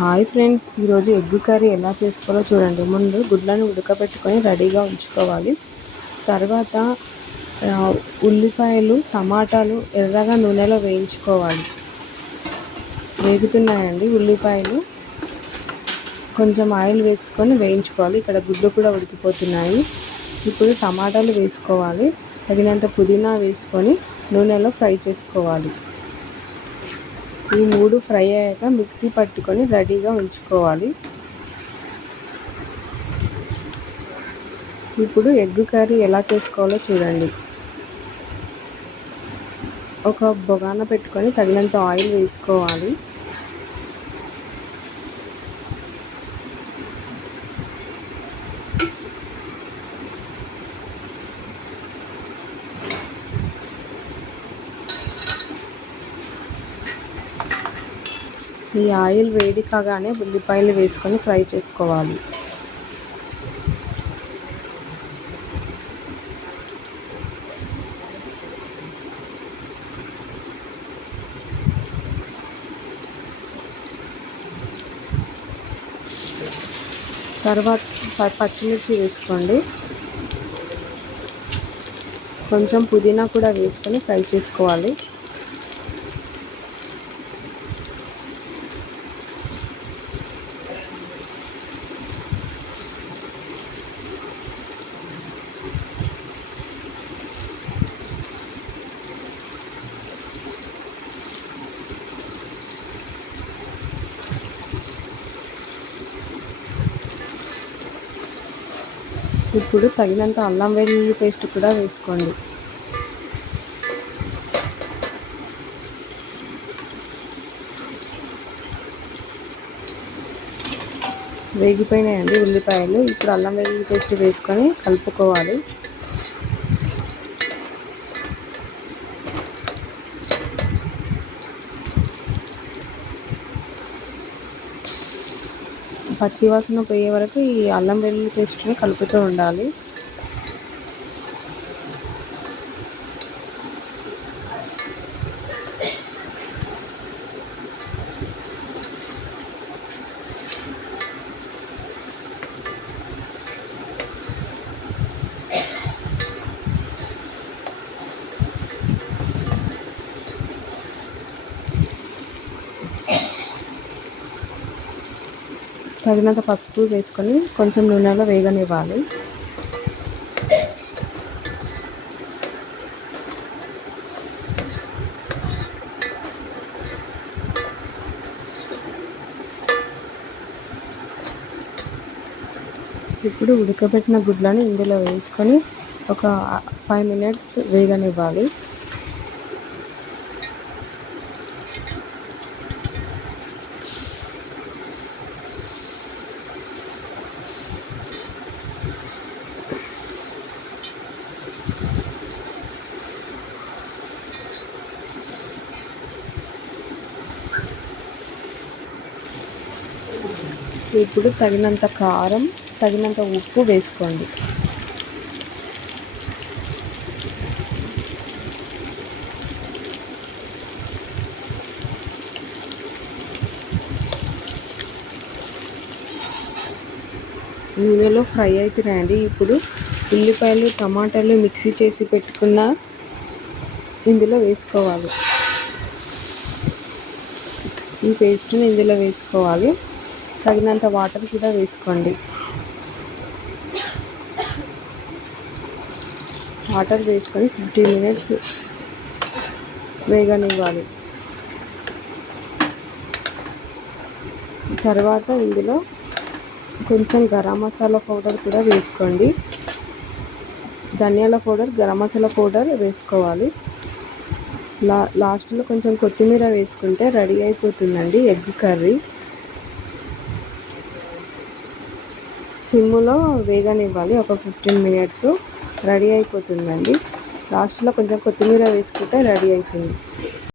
Hi friends ఈరోజు egg curry ఎలా చేసుకోవాలో చూడండి. ముందు గుడ్లను ఉడకబెట్టుకొని రెడీగా ఉంచుకోవాలి. తర్వాత ఉల్లిపాయలు టమాటాలు ఎర్రగా నూనెలో వేయించుకోవాలి. వేగుతున్నాయండి ఉల్లిపాయలు. కొంచెం ఆయిల్ వేసుకొని వేయించుకోవాలి. ఇక్కడ గుడ్లు కూడా ఉడికిపోతున్నాయి. ఇప్పుడు టమాటాలు వేసుకోవాలి. తగినంత పుదీనా వేసుకొని నూనెలో ఫ్రై చేసుకోవాలి. ఈ మూడు ఫ్రై అయ్యాక మిక్సీ పట్టుకొని రెడీగా ఉంచుకోవాలి. ఇప్పుడు ఎగ్ కర్రీ ఎలా చేసుకోవాలో చూడండి. ఒక బొగాన పెట్టుకొని తగినంత ఆయిల్ వేసుకోవాలి. ఈ ఆయిల్ వేడి కాగానే ఉల్లిపాయలు వేసుకొని ఫ్రై చేసుకోవాలి. తర్వాత పచ్చిమిర్చి వేసుకోండి. కొంచెం పుదీనా కూడా వేసుకొని ఫ్రై చేసుకోవాలి. ఇప్పుడు తగినంత అల్లం వెల్లుల్లి పేస్ట్ కూడా వేసుకోండి. వేగిపోయినాయండి ఉల్లిపాయలు. ఇప్పుడు అల్లం వెల్లుల్లి పేస్ట్ వేసుకొని కలుపుకోవాలి. పచ్చివాసన పోయే వరకు ఈ అల్లం వెల్లుల్లి పేస్ట్ని కలుపుతూ ఉండాలి. తగినంత పసుపు వేసుకొని కొంచెం నూనెలో వేగనివ్వాలి. ఇప్పుడు ఉడకబెట్టిన గుడ్లను ఇందులో వేసుకొని ఒక ఫైవ్ మినిట్స్ వేగనివ్వాలి. ఇప్పుడు తగినంత కారం తగినంత ఉప్పు వేసుకోండి. నూనెలో ఫ్రై అవుతున్నాయండి ఇప్పుడు ఉల్లిపాయలు టమాటాలు మిక్సీ చేసి పెట్టుకున్న ఇందులో వేసుకోవాలి. ఈ పేస్ట్ని ఇందులో వేసుకోవాలి. తగినంత వాటర్ కూడా వేసుకోండి. వాటర్ వేసుకొని ఫిఫ్టీ మినిట్స్ వేగనివ్వాలి. తర్వాత ఇందులో కొంచెం గరం మసాలా పౌడర్ కూడా వేసుకోండి. ధనియాల పౌడర్ గరం మసాలా పౌడర్ వేసుకోవాలి. లా లాస్ట్లో కొంచెం కొత్తిమీర వేసుకుంటే రెడీ అయిపోతుందండి ఎగ్ కర్రీ. సిమ్లో వేగనివ్వాలి. ఒక ఫిఫ్టీన్ మినిట్స్. రెడీ అయిపోతుందండి. లాస్ట్లో కొంచెం కొత్తిమీర వేసుకుంటే రెడీ అవుతుంది